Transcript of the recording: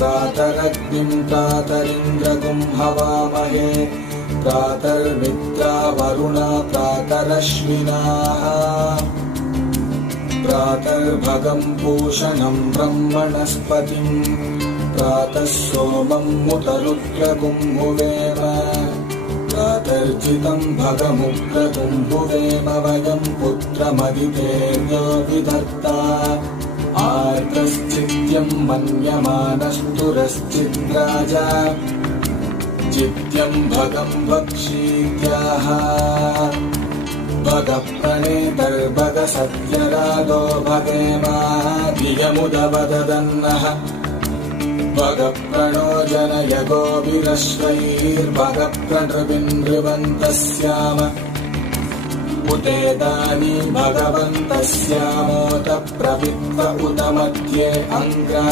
प्रातरग्निं प्रातरिन्द्रगुं हवामहे प्रातर्मित्रा वरुणा प्रातरश्विनाः प्रातर्भगं पूषणं ब्रह्मणस्पतिं प्रातः सोमं मुतरुक्रगुं हुवेम प्रातर्जितं भगमुग्रगुं हुवेम वयं पुत्रमदितेर्यो विधत्ता आर्तश्चित्यं मन्यमानस्तुरश्चिद्राजा चित्यं भगं भक्षीत्याह भगप्रणेतर्भगसत्यरादो भगेमाः धियमुदवदन्नः भगप्रणो जनयगोभिरश्वैर्भगप्रणृविन्नृवन्तः स्याम उतेदानी भगवन्तः स्यामोत प्रवित्त उत मध्ये अङ्ग्रा